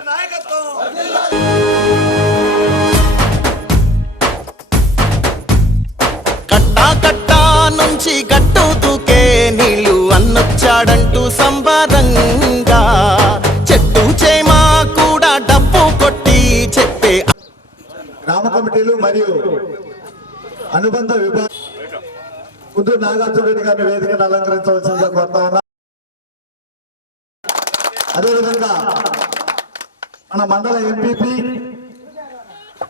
గారి నాయకత్వం. కట్టా కట్టా నుంచి గట్టు దూకే నీళ్ళు అన్నొచ్చాడంటూ సంబరంగా చెట్టు చేమా కూడా డప్పు కొట్టి చెప్పే గ్రామ కమిటీలు మరియు అనుబంధ విభాగం ముందు నాగార్జున రెడ్డి గారిని వేదికను అలంకరించవలసిందిగా కోరుతా ఉన్నా. అదేవిధంగా మన మండల ఎంపీపీ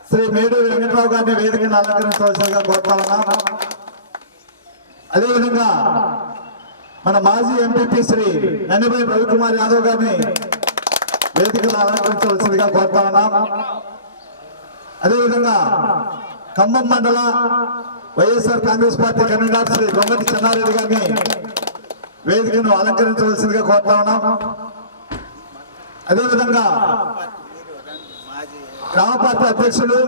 శ్రీ మేడూరి వెంకట్రావు గారిని వేదికను అలంకరించవలసిందిగా కోరుతా ఉన్నాం. అదేవిధంగా మన మాజీ ఎంపీపీ శ్రీ నన్నిపై రవికుమార్ యాదవ్ గారిని వేదికను అలంకరించవలసిందిగా కోరుతా ఉన్నాం. అదేవిధంగా ఖమ్మం మండల వైఎస్ఆర్ కాంగ్రెస్ పార్టీ కన్వీనర్ శ్రీ గొంగటి చెన్నారెడ్డి గారిని వేదికను అలంకరించవలసిందిగా కోరుతా ఉన్నాం. అదేవిధంగా గ్రామ పార్టీ అధ్యక్షులు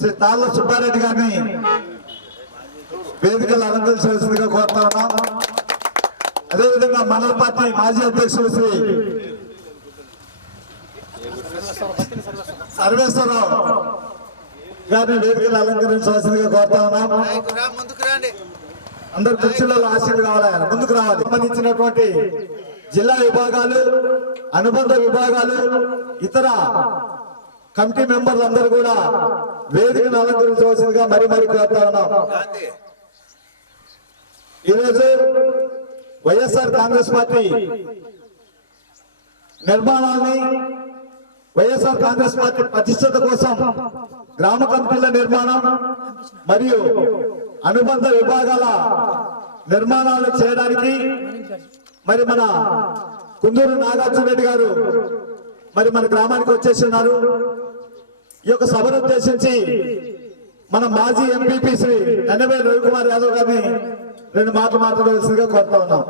శ్రీ తాళ్ళ సుబ్బారెడ్డి గారిని వేదికలు అలంకరించవలసిందిగా కోరుతా ఉన్నాం. అదేవిధంగా మండల పార్టీ మాజీ అధ్యక్షులు శ్రీ సర్వేశ్వరరావు గారిని వేదికలు అలంకరించవలసిందిగా కోరుతా ఉన్నాం. అందరు కుర్చీలలో ఆశీర్లు కావాలి, ముందుకు రావాలి. సంబంధించినటువంటి జిల్లా విభాగాలు, అనుబంధ విభాగాలు, ఇతర కమిటీ మెంబర్లు అందరూ కూడా వేదికను అలంకరించవలసిందిగా మరి కోరుతా ఉన్నాం. ఈరోజు వైఎస్ఆర్ కాంగ్రెస్ పార్టీ నిర్మాణాన్ని, వైఎస్ఆర్ కాంగ్రెస్ పార్టీ ప్రతిష్టత కోసం గ్రామ కమిటీల నిర్మాణం మరియు అనుబంధ విభాగాల నిర్మాణాలు చేయడానికి మరి మన కుందూరు నాగార్జున రెడ్డి గారు మరి మన గ్రామానికి వచ్చేసి ఉన్నారు. ఈ యొక్క సభను ఉద్దేశించి మన మాజీ ఎంపీపీ శ్రీ నన్నవే రవికుమార్ యాదవ్ గారిని 2 మాటలు మాట్లాడవలసిందిగా కోరుతా ఉన్నాం.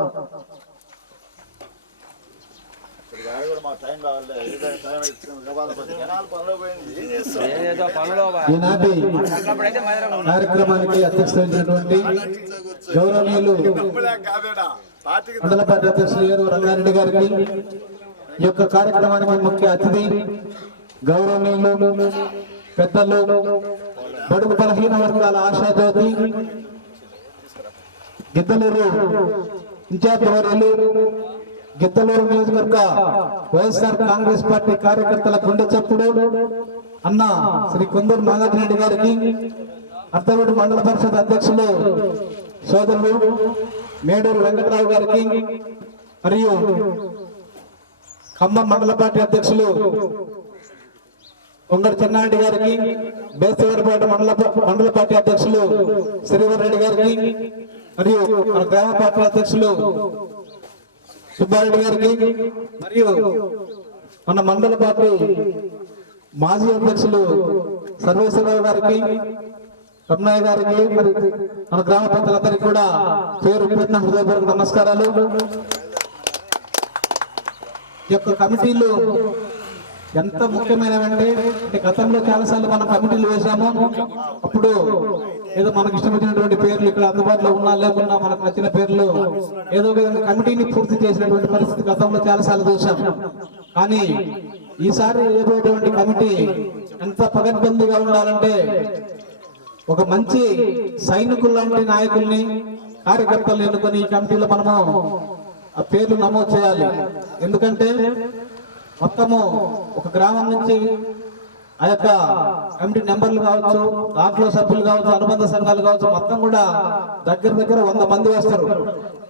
ఈనాటి కార్యక్రమానికి అధ్యక్షులైనటువంటి గౌరవనీయులు మండల పార్టీ అధ్యక్షులు ఏరు రంగారెడ్డి గారికి, ఈ యొక్క కార్యక్రమానికి ముఖ్య అతిథి గౌరవనీయులు పెద్దలు, బడుగు బలహీన వర్గాల ఆశాజ్యోతి, గిద్దలూరు ఇన్ఛార్జ్ వర్యులు, గిద్దలూరు నియోజకవర్గ వైఎస్ఆర్ కాంగ్రెస్ పార్టీ కార్యకర్తల గుండె చప్పుడు అన్న శ్రీ కుందూరు నాగార్జున రెడ్డి గారికి, అర్ధవీడు మండల పరిషత్ అధ్యక్షులు సోదరులు మేడూరు వెంకటరావు గారికి, మరియు ఖమ్మం మండల పార్టీ అధ్యక్షులు కొంగడి చెన్నారెడ్డి గారికి, బేస్తవారిపేట మండల పార్టీ అధ్యక్షులు శ్రీవర్ రెడ్డి గారికి, మరియు మన గ్రామ పార్టీ అధ్యక్షులు సుబ్బారెడ్డి గారికి, మరియు మన మండల పార్టీ మాజీ అధ్యక్షులు సర్వేశ్వరరావు గారికి, రమణయ్య గారికి, మరి మన గ్రామ పెద్దలందరికీ కూడా పేరు పెట్టిన హృదయపూర్వక నమస్కారాలు. ఈ యొక్క కమిటీలు ఎంత ముఖ్యమైనవంటే, గతంలో చాలాసార్లు మనం కమిటీలు వేశాము. అప్పుడు ఏదో మనకు ఇష్టమైనటువంటి పేర్లు ఇక్కడ అందుబాటులో ఉన్నా లేకున్నా మనకు నచ్చిన పేర్లు ఏదో విధంగా కమిటీని పూర్తి చేసినటువంటి పరిస్థితి గతంలో చాలాసార్లు చూసాం. కానీ ఈసారి ఏదైనటువంటి కమిటీ ఎంత పగడ్బందీగా ఉండాలంటే, ఒక మంచి సైనికులు లాంటి నాయకుల్ని, కార్యకర్తలు ఎన్నుకొని ఈ కమిటీలో మనము ఆ పేర్లు నమోదు చేయాలి. ఎందుకంటే మొత్తము ఒక గ్రామం నుంచి ఆ యొక్క కమిటీ నెంబర్లు కావచ్చు, దాంట్లో సభ్యులు కావచ్చు, అనుబంధ సంఘాలు కావచ్చు, మొత్తం కూడా దగ్గర 100 మంది వస్తారు.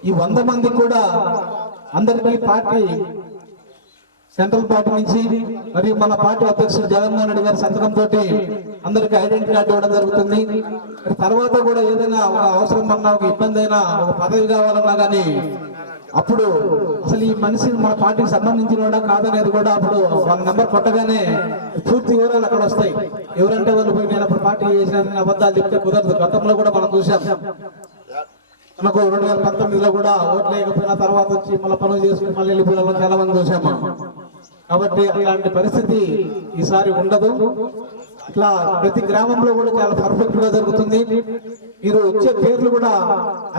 ఈ 100 మంది కూడా అందరికీ పార్టీ సెంట్రల్ పార్టీ నుంచి మరియు మన పార్టీ అధ్యక్షుడు జగన్మోహన్ రెడ్డి గారి సంతకంతో అందరికి ఐడెంటిటీ కార్డు ఇవ్వడం జరుగుతుంది. తర్వాత కూడా ఏదైనా ఒక అవసరం అన్నా, ఒక ఇబ్బంది అయినా, ఒక పదవి కావాలన్నా కానీ అప్పుడు అసలు ఈ మనిషి మన పార్టీకి సంబంధించిన వాడా కాదనేది కూడా అప్పుడు వాళ్ళ నెంబర్ కొట్టగానే పూర్తి వివరాలు అక్కడ వస్తాయి. ఎవరంటే వాళ్ళు పోయి నేను అప్పుడు పార్టీ చేసిన అబద్ధాలు చెప్తే కుదరదు. గతంలో కూడా మనం చూసాం. మనకు 2019లో కూడా ఓట్లు లేకపోయినా తర్వాత వచ్చి మళ్ళీ పనులు చేసుకుని మళ్ళీ వెళ్ళిపోయిన చాలా మంది చూసాము. కాబట్టి అలాంటి పరిస్థితి ఈసారి ఉండదు. ఇట్లా ప్రతి గ్రామంలో కూడా చాలా పర్ఫెక్ట్ గా జరుగుతుంది. మీరు వచ్చే పేర్లు కూడా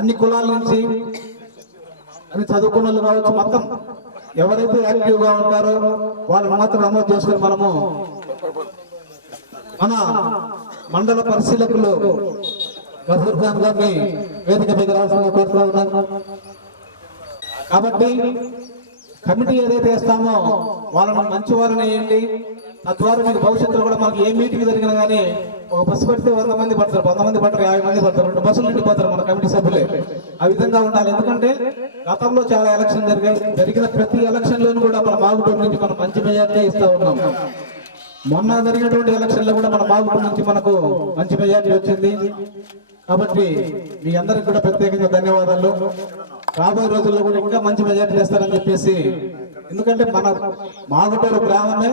అన్ని కులాల నుంచి, అన్ని చదువుకున్న వాళ్ళు కావచ్చు, మొత్తం ఎవరైతే యాక్టివ్ గా ఉంటారో వాళ్ళని మాత్రం నమోదు చేసుకుని మనము మన మండల పరిశీలకులు గఫూర్ ఖాన్ గారిని వేదిక మీద రావాల్సిందిగా కోరుతూ ఉన్నాను. కాబట్టి కమిటీ ఏదైతే వేస్తామో వాళ్ళని మంచి వారిని వేయండి. తద్వారా మీకు భవిష్యత్తులో కూడా మనకి ఏ మీటింగ్ జరిగినా కానీ ఒక బస్సు పెడితే 100 మంది పడతారు, 100 మంది పడతారు, 50 మంది పడతారు, 2 బస్సులు నిండిపోతారు మన కమిటీ సభ్యులే. ఆ విధంగా ఉండాలి. ఎందుకంటే గతంలో చాలా ఎలక్షన్ జరిగిన ప్రతి ఎలక్షన్ లోనూ కూడా మన మాగుటూరు నుంచి మనం మంచి మెజార్టీ ఇస్తా ఉన్నాం. మొన్న జరిగినటువంటి ఎలక్షన్ లో కూడా మన మాగుటూరు నుంచి మనకు మంచి మెజార్టీ వచ్చింది. కాబట్టి మీ అందరికి కూడా ప్రత్యేకంగా ధన్యవాదాలు. రాబోయే రోజుల్లో కూడా ఇంకా మంచి మెజార్టీ చేస్తారని చెప్పేసి, ఎందుకంటే మన మాగుటూరు గ్రామమే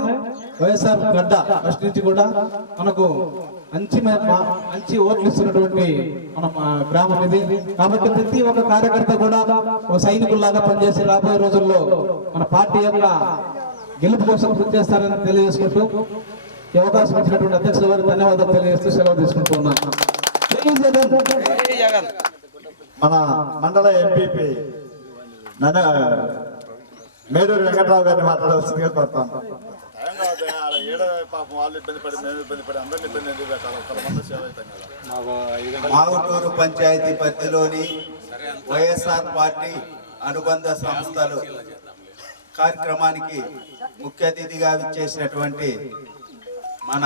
వైఎస్ఆర్ గడ్డ ఫస్ట్ నుంచి కూడా మనకు మంచి ఓట్లు ఇస్తున్నటువంటి మన గ్రామం ఇది. కాబట్టి ప్రతి ఒక్క కార్యకర్త కూడా ఒక సైనికుల్లాగా పనిచేసి రాబోయే రోజుల్లో మన పార్టీ యొక్క గెలుపు కోసం కృషి చేస్తారని తెలియజేసుకుంటూ ఈ అవకాశం ఇచ్చినటువంటి అధ్యక్షుల వారికి ధన్యవాదాలు తెలియజేస్తూ సెలవు తీసుకుంటూ ఉన్నాను. మన మండల ఎంపీపీ మేడూరు వెంకట్రావు గారిని మాట్లాడవలసిందిగా కోరుతాను. మాగుటూరు పంచాయతీ పరిధిలోని వైఎస్ఆర్ పార్టీ అనుబంధ సంస్థలు కార్యక్రమానికి ముఖ్య అతిథిగా విచ్చేసినటువంటి మన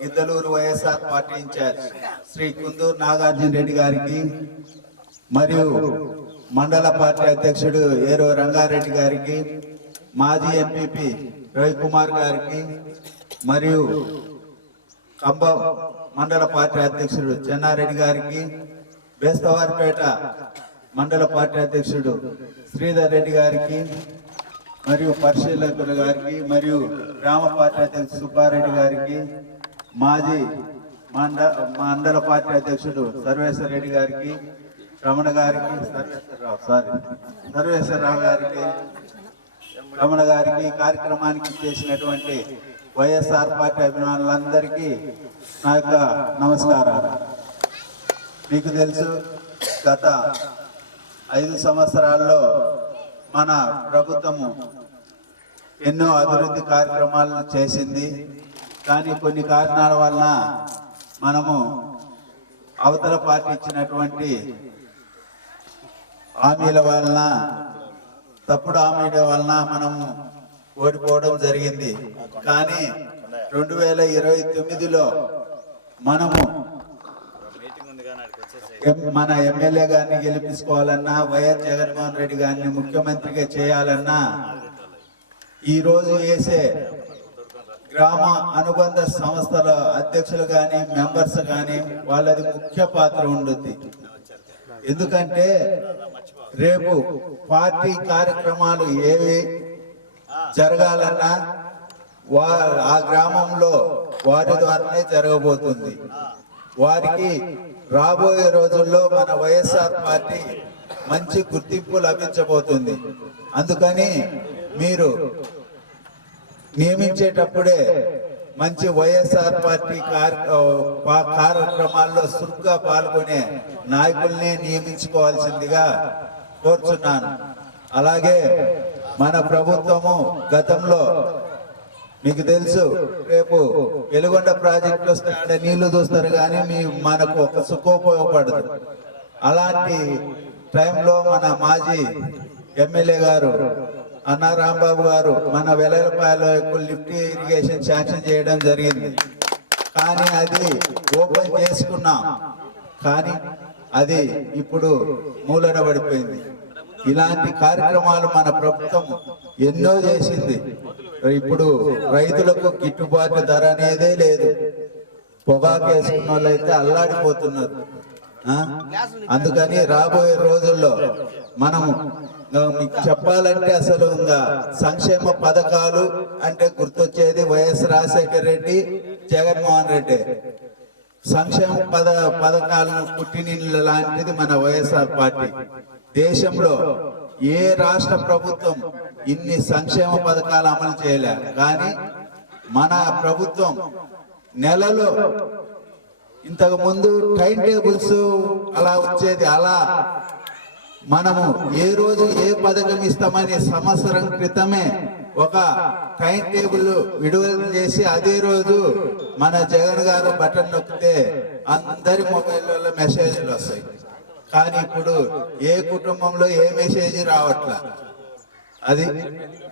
గిద్దలూరు వైఎస్ఆర్ పార్టీ ఇన్ఛార్జ్ శ్రీ కుందూరు నాగార్జున రెడ్డి గారికి, మరియు మండల పార్టీ అధ్యక్షుడు ఏరో రంగారెడ్డి గారికి, మాజీ ఎంపీపీ రవికుమార్ గారికి, మరియు కంబం మండల పార్టీ అధ్యక్షుడు చెన్నారెడ్డి గారికి, బేస్తవారిపేట మండల పార్టీ అధ్యక్షుడు శ్రీధర్ రెడ్డి గారికి, మరియు పరిశీలకుల గారికి, మరియు గ్రామ పార్టీ అధ్యక్షుడు సుబ్బారెడ్డి గారికి, మాజీ మండల పార్టీ అధ్యక్షుడు సర్వేశ్వర రెడ్డి గారికి, రమణ గారికి, సర్వేశ్వరరావు గారికి, రమణ గారికి, కార్యక్రమానికి చేసినటువంటి వైఎస్ఆర్ పార్టీ అభిమానులందరికీ నా యొక్క నమస్కారాలు. మీకు తెలుసు, గత 5 సంవత్సరాల్లో మన ప్రభుత్వము ఎన్నో అభివృద్ధి కార్యక్రమాలను చేసింది. కానీ కొన్ని కారణాల వలన మనము అవతల పార్టీ ఇచ్చినటువంటి హామీల వలన, తప్పుడు హామీల వలన మనము ఓడిపోవడం జరిగింది. కానీ 2029లో మనము మన ఎమ్మెల్యే గారిని గెలిపించుకోవాలన్నా, వైఎస్ జగన్మోహన్ రెడ్డి గారిని ముఖ్యమంత్రిగా చేయాలన్నా, ఈ రోజు వేసే గ్రామ అనుబంధ సంస్థల అధ్యక్షులు కానీ మెంబర్స్ కానీ వాళ్ళది ముఖ్య పాత్ర ఉంటుంది. ఎందుకంటే రేపు పార్టీ కార్యక్రమాలు ఏవి జరగాలన్నా ఆ గ్రామంలో వారి ద్వారానే జరగబోతుంది. వారికి రాబోయే రోజుల్లో మన వైఎస్ఆర్ పార్టీ మంచి గుర్తింపు లభించబోతుంది. అందుకని మీరు నియమించేటప్పుడే మంచి వైఎస్ఆర్ పార్టీ కార్యక్రమాల్లో చురుగ్గా పాల్గొనే నాయకుల్ని నియమించుకోవాల్సిందిగా కోరుచున్నాను. అలాగే మన ప్రభుత్వము గతంలో మీకు తెలుసు, రేపు వెలుగొండ ప్రాజెక్టు వస్తే అక్కడ నీళ్లు చూస్తారు కానీ మనకు ఒక సుఖోపయోగపడదు. అలాంటి టైంలో మన మాజీ ఎమ్మెల్యే గారు అన్నా రాంబాబు గారు మన వెలలపాయలకు లిఫ్ట్ ఇరిగేషన్ శాంక్షన్ చేయడం జరిగింది. కానీ అది ఓపెన్ చేసుకున్నాం, కానీ అది ఇప్పుడు మూలన పడిపోయింది. ఇలాంటి కార్యక్రమాలు మన ప్రభుత్వం ఎన్నో చేసింది. ఇప్పుడు రైతులకు గిట్టుబాటు ధర అనేదే లేదు. పొగాకు వేసుకున్న వాళ్ళైతే అల్లాడిపోతున్నారు. అందుకని రాబోయే రోజుల్లో మనము మీకు చెప్పాలంటే అసలు ఇంకా సంక్షేమ పథకాలు అంటే గుర్తొచ్చేది వైఎస్ రాజశేఖర రెడ్డి, జగన్మోహన్ రెడ్డి. సంక్షేమ పథకాలను పుట్టినిల్లు లాంటిది మన వైఎస్ఆర్ పార్టీ. దేశంలో ఏ రాష్ట్ర ప్రభుత్వం ఇన్ని సంక్షేమ పథకాలు అమలు చేయలే. కానీ మన ప్రభుత్వం నెలలో ఇంతకు ముందు టైం టేబుల్స్ అలా వచ్చేది, అలా మనము ఏ రోజు ఏ పథకం ఇస్తామని సంవత్సరం క్రితమే ఒక టైం టేబుల్ విడుదల చేసి అదే రోజు మన జగన్ గారు బటన్ నొక్కితే అందరి మొబైల్లో మెసేజ్లు వస్తాయి. కానీ ఇప్పుడు ఏ కుటుంబంలో ఏ మెసేజ్ రావట్లా. అది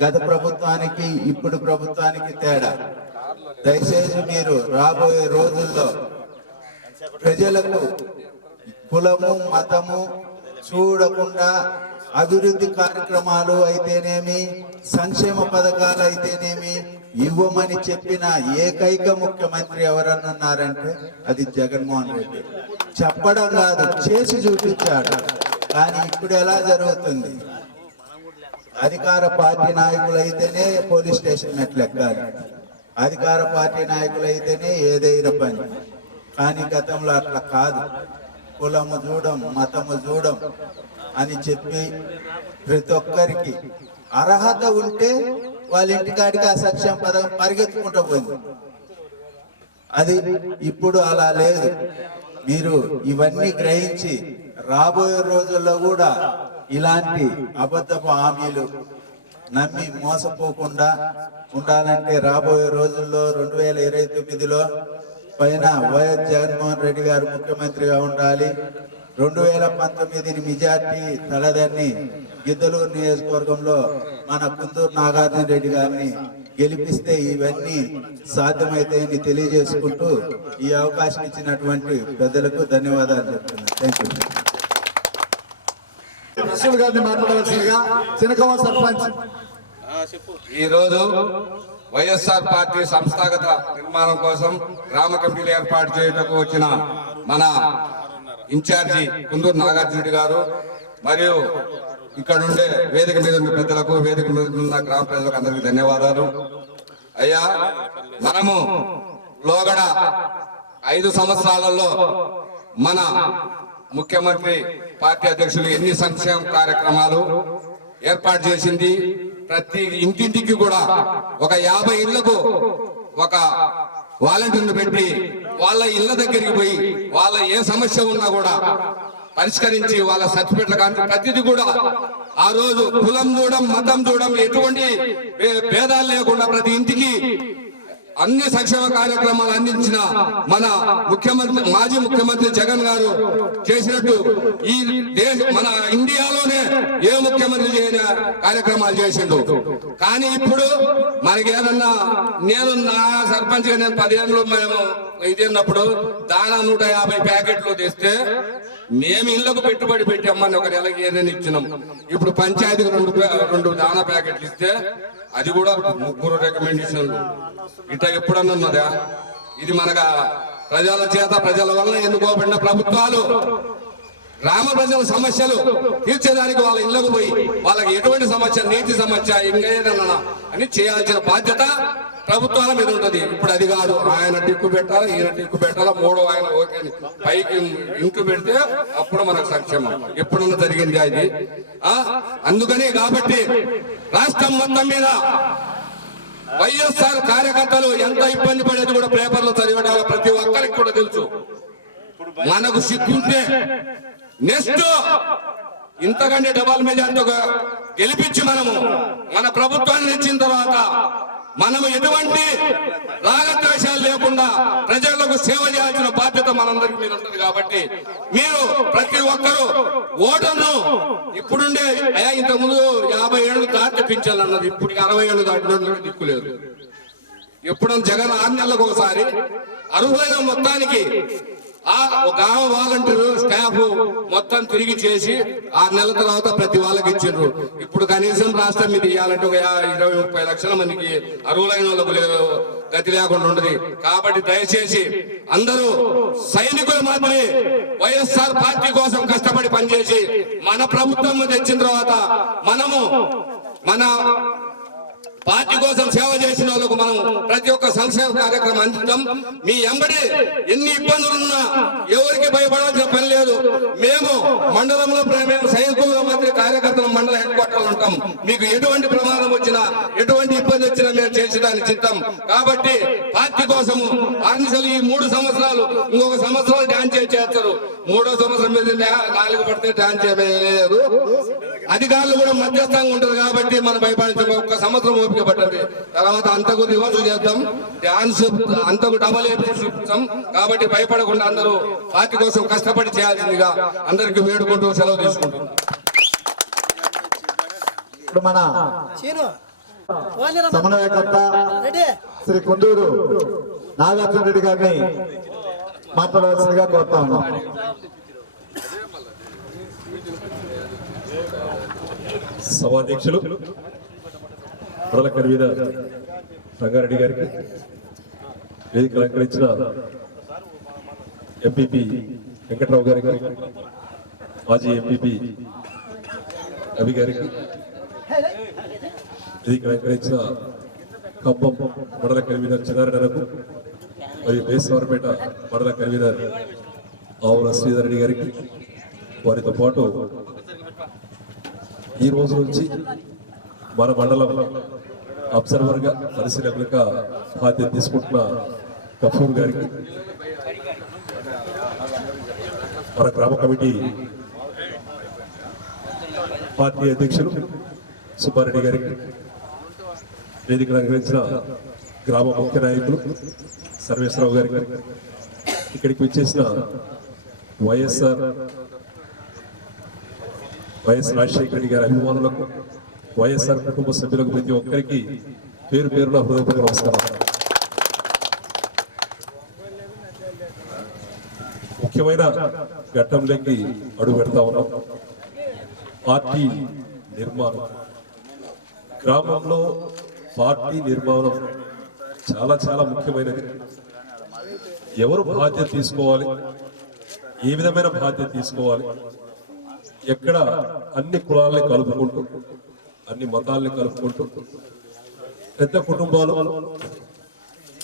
గత ప్రభుత్వానికి ఇప్పుడు ప్రభుత్వానికి తేడా. దయచేసి మీరు రాబోయే రోజుల్లో ప్రజలకు కులము మతము చూడకుండా అభివృద్ధి కార్యక్రమాలు అయితేనేమి సంక్షేమ పథకాలు అయితేనేమి ఇవ్వమని చెప్పిన ఏకైక ముఖ్యమంత్రి ఎవరన్నా ఉన్నారంటే అది జగన్మోహన్ రెడ్డి. చెప్పడం కాదు, చేసి చూపించాడు. కానీ ఇప్పుడు ఎలా జరుగుతుంది? అధికార పార్టీ నాయకులైతేనే పోలీస్ స్టేషన్ మెట్లు ఎక్కాలి, అధికార పార్టీ నాయకులైతేనే ఏదైనా పని. కానీ గతంలో అట్లా కాదు. కులము చూడం మతము చూడం అని చెప్పి ప్రతి ఒక్కరికి అర్హత ఉంటే వాళ్ళ ఇంటికాడికి ఆ సంక్షేమ పథకం పరిగెత్తుకుంటూ పోయింది. అది ఇప్పుడు అలా లేదు. మీరు ఇవన్నీ గ్రహించి రాబోయే రోజుల్లో కూడా ఇలాంటి అబద్ధపు హామీలు నమ్మి మోసపోకుండా ఉండాలంటే రాబోయే రోజుల్లో 2029లో పైన వైఎస్ జగన్మోహన్ రెడ్డి గారు ముఖ్యమంత్రిగా ఉండాలి. 2019 మెజార్టీ తలదన్ని గిద్దలూరు నియోజకవర్గంలో మన కుందూరు నాగార్జున రెడ్డి గారిని గెలిపిస్తే ఇవన్నీ సాధ్యమైతాయని తెలియజేసుకుంటూ ఈ అవకాశం ఇచ్చినటువంటి పెద్దలకు ధన్యవాదాలు చెప్తున్నాను. Thank you. రసూల్ గారిని మాట్లాడవలసిందిగా చినకవ సర్పంచ్. ఈరోజు వైఎస్ఆర్ పార్టీ సంస్థాగత నిర్మాణం కోసం గ్రామ కమిటీలు ఏర్పాటు చేయటకు వచ్చిన మన ఇన్ఛార్జి కుందూరు నాగార్జున గారు మరియు ఇక్కడ ఉండే వేదిక మీద ఉన్న పెద్దలకు, వేదిక మీద ఉన్న గ్రామ ప్రజలకు అందరికీ ధన్యవాదాలు. అయ్యా, మనము లోగడ 5 సంవత్సరాలలో మన ముఖ్యమంత్రి పార్టీ అధ్యక్షులు ఎన్ని సంక్షేమ కార్యక్రమాలు ఏర్పాటు చేసింది. ప్రతి ఇంటింటికి కూడా ఒక 50 ఇళ్లకు ఒక వాలంటీర్ను పెట్టి వాళ్ళ ఇళ్ల దగ్గరికి పోయి వాళ్ళ ఏ సమస్య ఉన్నా కూడా పరిష్కరించి వాళ్ళ సర్టిఫికెట్ల కానీ ప్రతిదీ కూడా ఆ రోజు కులం చూడడం మతం చూడడం ఎటువంటి భేదాలు లేకుండా ప్రతి ఇంటికి అన్ని సంక్షేమ కార్యక్రమాలు అందించిన మన ముఖ్యమంత్రి మాజీ ముఖ్యమంత్రి జగన్ గారు చేసినట్టు ఈ మన ఇండియాలోనే ఏ ముఖ్యమంత్రి చేయని కార్యక్రమాలు చేసిండు. కానీ ఇప్పుడు మనకి ఏదన్నా నేను నా సర్పంచ్ గా నేను 10 ఏళ్ళు మేము ఇదిన్నప్పుడు దానా 150 ప్యాకెట్లు తెస్తే మేము ఇళ్లకు పెట్టుబడి పెట్టామని ఒక నెలకి ఏదైనా ఇచ్చినాం. ఇప్పుడు పంచాయతీకి 2 దానా ప్యాకెట్లు ఇస్తే అది కూడా 3 రికమెండేషన్లు. ఇట్లా ఎప్పుడన్నా ఉన్నదా? ఇది మనగా ప్రజల చేత ప్రజల వల్ల ఎన్నుకోబడిన ప్రభుత్వాలు గ్రామ ప్రజల సమస్యలు తీర్చేదానికి వాళ్ళ ఇళ్లకు పోయి వాళ్ళకి ఎటువంటి సమస్య, నీటి సమస్య ఇంకా ఏదన్నా అని చేయాల్సిన బాధ్యత ప్రభుత్వాల మీద ఉంటది. ఇప్పుడు అది కాదు, ఆయన టిక్కు పెట్టాలి, ఈయన టిక్కు పెట్టాలా, 3 ఆయన ఓకే పైకి ఇంకు పెడితే అప్పుడు మనకు సంక్షేమం ఎప్పుడన్నా జరిగింది అది. అందుకని కాబట్టి రాష్ట్రం మొత్తం మీద వైఎస్ఆర్ కార్యకర్తలు ఎంత ఇబ్బంది పడేది కూడా పేపర్లో చదివడం ప్రతి ఒక్కరికి కూడా తెలుసు. మనకు సిగ్గుంటే నెక్స్ట్ ఇంతకంటే డబల్ మెజార్టీగా గెలిపించి మనము మన ప్రభుత్వాన్ని ఇచ్చిన తర్వాత మనము ఎటువంటి రాగద్వేషాలు లేకుండా ప్రజలకు సేవ చేయాల్సిన బాధ్యత మనందరికీ మీద ఉంటుంది. కాబట్టి మీరు ప్రతి ఒక్కరూ ఓటర్ను ఇప్పుడుండే ఇంతకుముందు 50 ఏళ్ళు దాటి పెంచాలన్నది, ఇప్పుడు 60 ఏళ్ళు దాటిన దిక్కులేదు. ఎప్పుడన్నా జగన్ 6 నెలలకు ఒకసారి అర్హులైన మొత్తానికి గ్రామ వాలంటీర్ స్టాఫ్ మొత్తం తిరిగి చేసి 6 నెలల తర్వాత ప్రతి వాళ్ళకి ఇచ్చిండ్రు. ఇప్పుడు కనీసం రాష్ట్రం మీద ఇవ్వాలంటే ఒక 20-30 లక్షల మందికి అర్హులైన వాళ్ళకు గతి లేకుండా ఉండదు. కాబట్టి దయచేసి అందరూ సైనికులు మాత్రమే వైఎస్ఆర్ పార్టీ కోసం కష్టపడి పనిచేసి మన ప్రభుత్వం తెచ్చిన తర్వాత మనము మన పార్టీ కోసం సేవ చేసిన వాళ్ళకు మనం ప్రతి ఒక్క సంక్షేమ కార్యక్రమం అందిస్తాం. మీ ఎంబడి ఎన్ని ఇబ్బందులున్నా ఎవరికి భయపడాల్సిన పని లేదు. మేము మండలంలో మేము సైనికుల మంత్రి కార్యకర్తల మండల హెడ్ క్వార్టర్లు ఉంటాం. మీకు ఎటువంటి ప్రమాదం వచ్చినా ఎటువంటి ఇబ్బంది వచ్చినా మేము చేసేదానికి సిద్ధం. కాబట్టి పార్టీ కోసము అసలు ఈ 3 సంవత్సరాలు ఇంకొక సంవత్సరాలు డాన్స్ చేస్తారు. 3వ సంవత్సరం మీద 4 పడితే డాన్స్ చేయలేదు. అధికారులు కూడా మధ్యస్థంగా ఉంటారు కాబట్టి మనం భయపడించాం. ఒక్క సంవత్సరం ఓపిక పట్టండి, తర్వాత అంతకు రివర్స్ చేద్దాం. డాన్స్ అంతకు డబల్ చేస్తాం. కాబట్టి భయపడకుండా అందరూ పార్టీ కోసం కష్టపడి చేయాల్సిందిగా అందరికి వేడుకుంటూ సెలవు తీసుకుంటాం. ఇప్పుడు మన సమన్వయకర్త శ్రీ కుందూరు నాగార్జున రెడ్డి గారిని మాట్లాడవలసిందిగా కోరుతా ఉన్నాం. సభాధ్యక్షులు మండల కన్వీనర్ రంగారెడ్డి గారికి, వేదిక అలంకరించిన ఎంపీపీ వెంకట్రావు గారికి, మాజీ ఎంపీపీ రవి గారికి, వేదిక అలంకరించిన ఖమ్మం మండల కన్వీనర్ చిన్నారెడ్డి మరియు బేస్వారపేట మండల కన్వీనర్ ఆవుల శ్రీధర్ రెడ్డి గారికి, వారితో పాటు ఈ రోజు నుంచి మన మండలం అబ్జర్వర్ గా పరిశీలకులుగా బాధ్యత తీసుకుంటున్న కపూర్ గారికి, మన గ్రామ కమిటీ పార్టీ అధ్యక్షులు సుబ్బారెడ్డి గారికి, వేదికను అలంకరించిన గ్రామ ముఖ్య నాయకులు సర్వేశ్వరరావు గారికి, ఇక్కడికి వచ్చేసిన వైఎస్ రాజశేఖర రెడ్డి గారి అభిమానులకు, వైఎస్ఆర్ కుటుంబ సభ్యులకు ప్రతి ఒక్కరికి పేరు పేరున హృదయపూర్వక నమస్కారం. ముఖ్యమైన ఘట్టంలోకి అడుగు పెడతా ఉన్నాం. పార్టీ నిర్మాణం, గ్రామంలో పార్టీ నిర్మాణం చాలా చాలా ముఖ్యమైనది. ఎవరు బాధ్యత తీసుకోవాలి, ఏ విధమైన బాధ్యత తీసుకోవాలి, ఎక్కడ అన్ని కులాలని కలుపుకుంటూ అన్ని మతాల్ని కలుపుకుంటూ పెద్ద కుటుంబాలు,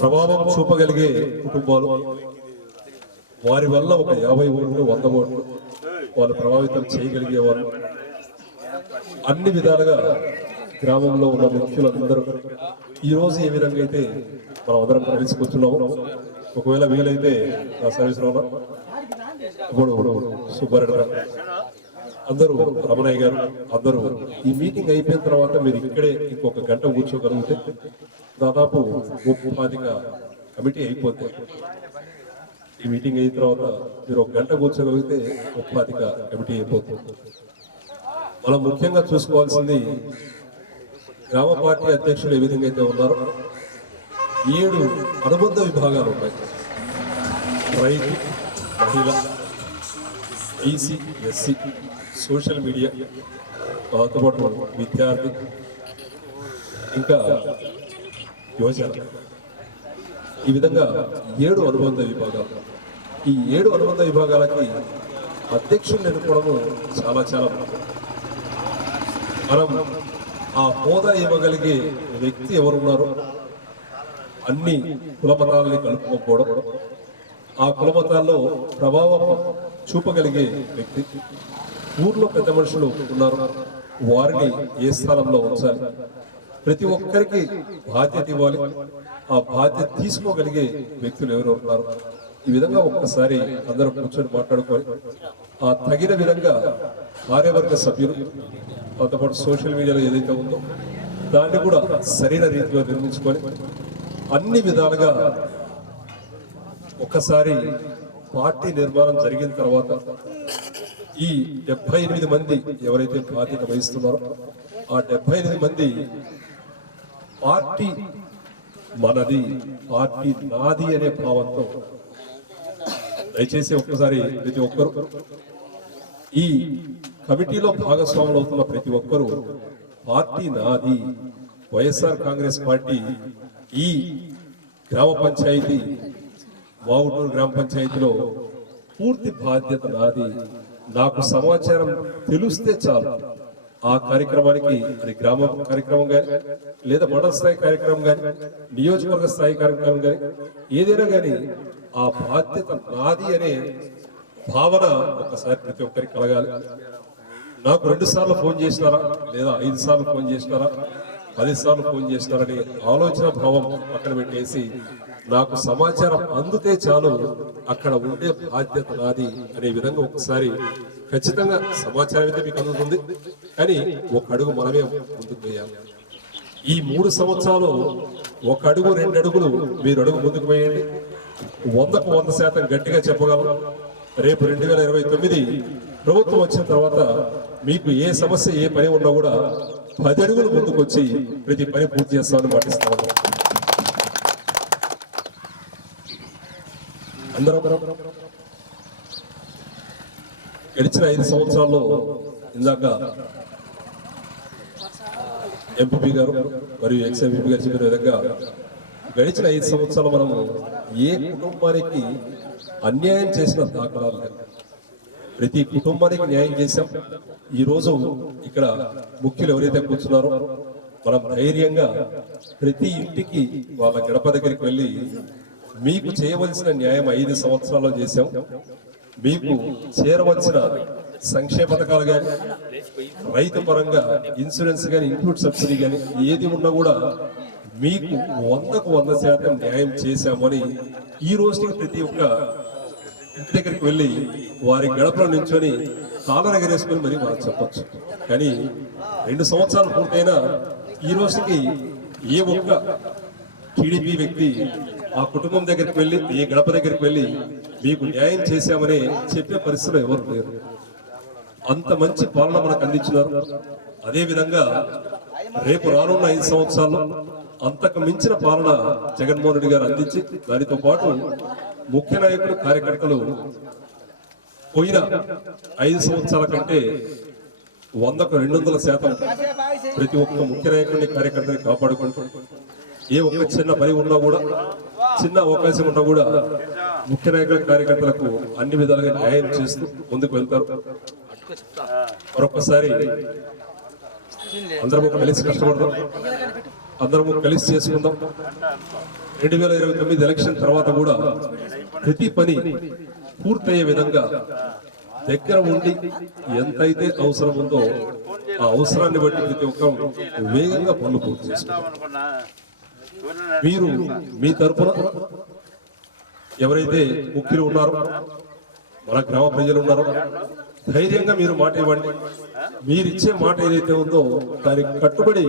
ప్రభావం చూపగలిగే కుటుంబాలు, వారి వల్ల ఒక 50 ఓట్లు 100 ఓట్లు వాళ్ళు ప్రభావితం చేయగలిగే వాళ్ళు, అన్ని విధాలుగా గ్రామంలో ఉన్న ముఖ్యులందరూ ఈ రోజు ఏ విధంగా అయితే మనం అందరం కలిసి కూర్చున్నాము. ఒకవేళ వీలైతే నా సర్వీస్ లో సుబ్బారెడ్డి గారు, అందరూ రమణయ్య గారు, అందరూ ఈ మీటింగ్ అయిపోయిన తర్వాత మీరు ఇక్కడే ఇంకొక గంట కూర్చోగలిగితే దాదాపు 35 కమిటీ అయిపోతాయి. ఈ మీటింగ్ అయిన తర్వాత మీరు 1 గంట కూర్చోగలిగితే 35 కమిటీ అయిపోతుంది. మనం ముఖ్యంగా చూసుకోవాల్సింది గ్రామ పార్టీ అధ్యక్షులు ఏ విధంగా అయితే ఉన్నారో 7 అనుబంధ విభాగాలు ఉన్నాయి. రైతు, మహిళ, బీసీ, ఎస్సీ, సోషల్ మీడియా, దాంతో పాటు విద్యార్థి, ఇంకా యువజన, ఈ విధంగా 7 అనుబంధ విభాగాలు. ఈ 7 అనుబంధ విభాగాలకి అధ్యక్షులను ఎన్నుకోవడము చాలా చాలా ముఖ్యం. మనం ఆ హోదా ఇవ్వగలిగే వ్యక్తి ఎవరున్నారో అన్ని కులమతాలని కలుపుకోకపోవడం, ఆ కులమతాల్లో ప్రభావం చూపగలిగే వ్యక్తి, ఊర్లో పెద్ద మనుషులు ఉన్నారు వారిని ఏ స్థానంలో ఉంచాలి, ప్రతి ఒక్కరికి బాధ్యత ఇవ్వాలి, ఆ బాధ్యత తీసుకోగలిగే వ్యక్తులు ఎవరు ఉన్నారు. ఈ విధంగా ఒక్కసారి అందరూ కూర్చొని మాట్లాడుకొని ఆ తగిన విధంగా కార్యవర్గ సభ్యులు, దాంతోపాటు సోషల్ మీడియాలో ఏదైతే ఉందో దాన్ని కూడా సరైన రీతిలో నిర్మించుకొని అన్ని విధాలుగా ఒక్కసారి పార్టీ నిర్మాణం జరిగిన తర్వాత ఈ 78 మంది ఎవరైతే బాధ్యత వహిస్తున్నారో ఆ 78 మంది పార్టీ మనది, పార్టీ నాది అనే భావంతో దయచేసి ఒక్కసారి ప్రతి ఒక్కరు ఈ కమిటీలో భాగస్వాములు అవుతున్న ప్రతి ఒక్కరూ పార్టీ నాది, వైఎస్ఆర్ కాంగ్రెస్ పార్టీ ఈ గ్రామ పంచాయతీ వావుటూరు గ్రామ పంచాయతీలో పూర్తి బాధ్యత నాది, నాకు సమాచారం తెలిస్తే చాలు, ఆ కార్యక్రమానికి అది గ్రామ కార్యక్రమం కానీ లేదా మండల స్థాయి కార్యక్రమం కానీ నియోజకవర్గ స్థాయి కార్యక్రమం కానీ ఏదైనా కానీ ఆ బాధ్యత నాది అనే భావన ఒకసారి ప్రతి ఒక్కరికి కలగాలి. నాకు 2 సార్లు ఫోన్ చేసినారా లేదా 5 సార్లు ఫోన్ చేసినారా 10 సార్లు ఫోన్ చేసినారనే ఆలోచన భావం పక్కన పెట్టేసి నాకు సమాచారం అందితే చాలు అక్కడ ఉండే బాధ్యత నాది అనే విధంగా ఒకసారి ఖచ్చితంగా సమాచారం అయితే మీకు అందుతుంది. కానీ ఒక అడుగు మనమే ముందుకు వేయాలి. ఈ 3 సంవత్సరాలు 1 అడుగు 2 అడుగులు మీరు అడుగు ముందుకు వేయండి. 100కు 100% గట్టిగా చెప్పగలం. రేపు 2029 ప్రభుత్వం వచ్చిన తర్వాత మీకు ఏ సమస్య ఏ పని ఉన్నా కూడా 10 అడుగులు ముందుకు వచ్చి ప్రతి పని పూర్తి చేస్తామని మాటిస్తాను. అందరూ గడిచిన 5 సంవత్సరాల్లో ఇందాక ఎంపీ గారు మరియు ఎక్స్ ఎంపీ గారు చెప్పిన విధంగా గడిచిన 5 సంవత్సరాలు మనము ఏ కుటుంబానికి అన్యాయం చేసిన దాఖలాలు లేవు. ప్రతి కుటుంబానికి న్యాయం చేశాం. ఈ రోజు ఇక్కడ ముఖ్యులు ఎవరైతే కూర్చున్నారో మనం ధైర్యంగా ప్రతి ఇంటికి వాళ్ళ గడప దగ్గరికి వెళ్ళి మీకు చేయవలసిన న్యాయం 5 సంవత్సరాల్లో చేశాం, మీకు చేరవలసిన సంక్షేమ పథకాలు కానీ రైతు పరంగా ఇన్సూరెన్స్ కానీ ఇన్పుట్ సబ్సిడీ కానీ ఏది ఉన్నా కూడా మీకు 100కు 100% న్యాయం చేశామని ఈ రోజుకి ప్రతి ఒక్క ఇంటి దగ్గరికి వెళ్ళి వారి గడపలో నించొని కాలర్ ఎగరేసుకొని మరీ మనం చెప్పచ్చు. కానీ 2 సంవత్సరాలు పూర్తయినా ఈ రోజుకి ఏ ఒక్క టీడీపీ వ్యక్తి ఆ కుటుంబం దగ్గరికి వెళ్ళి ఏ గడప దగ్గరికి వెళ్ళి మీకు న్యాయం చేశామని చెప్పే పరిస్థితులు ఎవరు లేరు. అంత మంచి పాలన మనకు అందించినారు. అదే విధంగా రేపు రానున్న 5 సంవత్సరాల్లో అంతకు మించిన పాలన జగన్మోహన్ రెడ్డి గారు అందించి దానితో పాటు ముఖ్య నాయకులు కార్యకర్తలు పోయిన 5 సంవత్సరాల కంటే 100కు 200% ప్రతి ఒక్క ముఖ్య నాయకుడిని కార్యకర్తని కాపాడుకుంటూ ఏ ఒక్క చిన్న పని ఉన్నా కూడా చిన్న అవకాశం ఉన్నా కూడా ముఖ్య నాయకుల కార్యకర్తలకు అన్ని విధాలుగా న్యాయం చేస్తూ ముందుకు వెళ్తారు. మరొకసారి అందరము కలిసి కష్టపడదాం, అందరము కలిసి చేసుకుందాం. 2029 ఎలక్షన్ తర్వాత కూడా ప్రతి పని పూర్తయ్యే విధంగా దగ్గర ఉండి ఎంతైతే అవసరం ఉందో ఆ అవసరాన్ని బట్టి ప్రతి ఒక్కరు వేగంగా పనులు పూర్తి చేసుకుంటాం. మీరు మీ తరఫున ఎవరైతే ముఖ్యులు ఉన్నారో మన గ్రామ ప్రజలు ఉన్నారో ధైర్యంగా మీరు మాట ఇవ్వండి. మీరిచ్చే మాట ఏదైతే ఉందో దానికి కట్టుబడి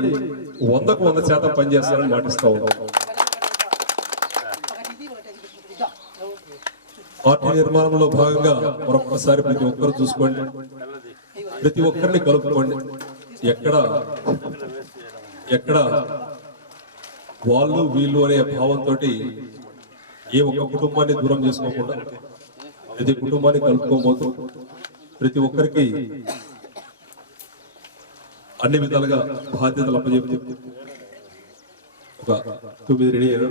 100కు 100% పనిచేస్తారని మాటిస్తా ఉన్నాం. పార్టీ నిర్మాణంలో భాగంగా మరొకసారి ప్రతి ఒక్కరు చూసుకోండి, ప్రతి ఒక్కరిని కలుపుకోండి. ఎక్కడ వాళ్ళు వీళ్ళు అనే భావంతో ఏ ఒక్క కుటుంబాన్ని దూరం చేసుకోకుండా ప్రతి కుటుంబాన్ని కలుపుకోబోతూ ప్రతి ఒక్కరికి అన్ని విధాలుగా బాధ్యతలు అప్పచెప్తూ ఒక 9 రెడీ అయ్యారు.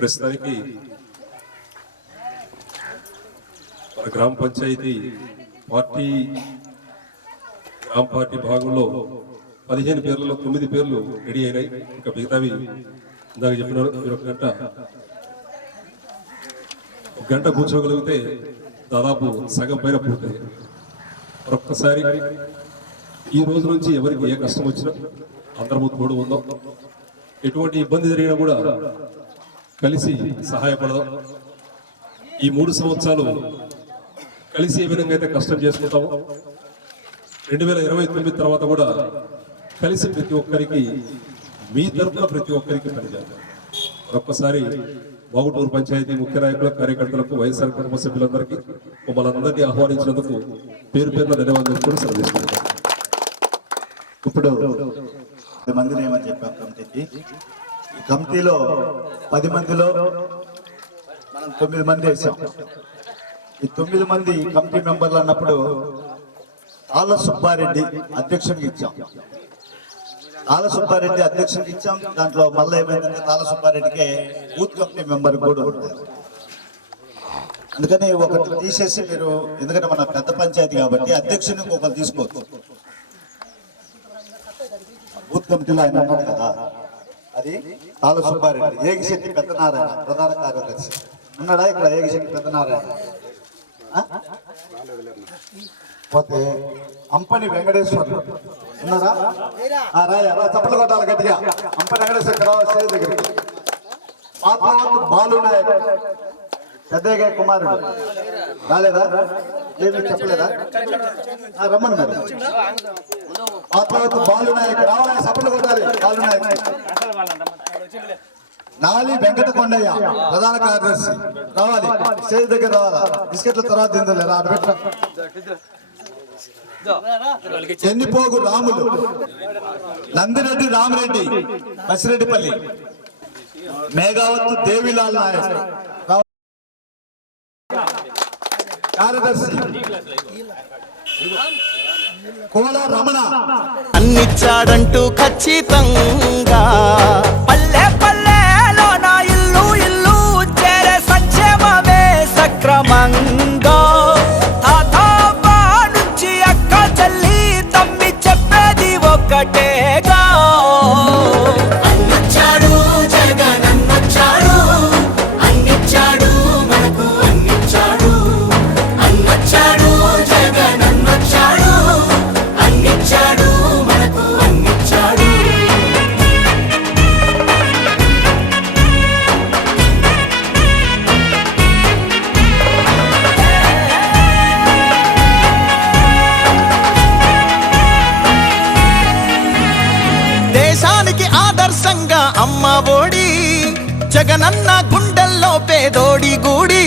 ప్రస్తుతానికి మన గ్రామ పంచాయతీ గ్రామ పార్టీ భాగంలో 15 పేర్లలో 9 పేర్లు రెడీ అయినాయి. ఇంకా మిగతావి ఇందాక చెప్పినారు. మీరు ఒక గంట కూర్చోగలిగితే దాదాపు సగం పైన పూర్తయ్యాయి. మరొక్కసారి ఈ రోజు నుంచి ఎవరికి ఏ కష్టం వచ్చినా అందరము తోడు ఉందాం. ఎటువంటి ఇబ్బంది జరిగినా కూడా కలిసి సహాయపడదాం. ఈ 3 సంవత్సరాలు కలిసి ఏ విధంగా అయితే కష్టం చేసుకుంటామో 2029 తర్వాత కూడా కలిసి ప్రతి ఒక్కరికి మీ తరఫున ప్రతి ఒక్కరికి పనిచేద్దాం. మరొక్కసారి వాగుటూరు పంచాయతీ ముఖ్య నాయకుల కార్యకర్తలకు వైఎస్ఆర్ కుటుంబ సభ్యులందరికీ మమ్మల్ని అందరినీ ఆహ్వానించినందుకు పేరు పేరున ధన్యవాదాలు కూడా సెలవుస్తున్నాం. ఇప్పుడు 10 మందిని ఏమని చెప్పాం కమిటీకి. ఈ కమిటీలో 10 మందిలో మనం 9 మంది వేసాం. ఈ 9 మంది కమిటీ మెంబర్లు అన్నప్పుడు ఆళ్ళ సుబ్బారెడ్డి అధ్యక్షునికి ఇచ్చాం. తాళ సుబ్బారెడ్డి అధ్యక్షుడికి ఇచ్చాం. దాంట్లో మళ్ళీ ఏమైందంటే తాళ సుబ్బారెడ్డికి బూత్ కమిటీ మెంబర్ కూడా ఉంటారు. అందుకని ఒకటి తీసేసి మీరు, ఎందుకంటే మన పెద్ద పంచాయతీ కాబట్టి అధ్యక్షుని ఒకరు తీసుకోవచ్చు. బూత్ కమిటీలో ఆయన ఉన్నాడు కదా, అది తాళ సుబ్బారెడ్డి. ఏగిశెట్టి పెద్దనారాయణ ప్రధాన కార్యదర్శి ఉన్నాడా ఇక్కడ? ఏగిశెట్టి పెద్దనారాయణ. పోతే అంపని వెంకటేశ్వర్లు ఉన్నారా? రాయా చప్పట్లు కొట్టాలి గట్టిగా. అంపని వెంకటేశ్వర స్టేజ్ దగ్గరికి. పాత్రవంతు బాలు నాయక్ పెద్దయ్య కుమారుడు రాలేదా? ఏమి చెప్పలేదా? రమ్మను మరి. పాత్రవంతు బాలు నాయక్ రావాలి, చప్పట్లు కొట్టాలి. బాలు నాయక్. నాలి వెంకట కొండయ్య ప్రధాన కార్యదర్శి రావాలి, స్టేజ్ దగ్గర రావాలా. బిస్కెట్ల తర్వాత తిందలేరా అడబెట్ట. చెన్నిపోగు రాములు, నందిరెడ్డి రామరెడ్డి బసిరెడ్డిపల్లి, మేఘావత్ దేవిలాల్ నాయక్ కార్యదర్శి, కోల రమణ. అన్నిచ్చాడంటూ ఖచ్చితంగా పల్లె పల్లెలో నా ఇల్లు ఇల్లు చేరే సంక్షేమమే సక్రమంగా. తాతాబా నుంచి అక్క చెల్లి తమ్మి చెప్పేది ఒక్కటేగా. అన్నొచ్చాడు జగన్ అన్నొచ్చాడు, అన్నిచ్చాడు మనకు అన్నిచ్చాడు. అన్నొచ్చాడు జగన్ అన్నొచ్చాడు, అన్నిచ్చాడు మనకు అన్నిచ్చాడు. దేశానికి ఆదర్శంగా అమ్మ ఒడి, జగనన్న గుండెల్లో పేదోడి గుడి.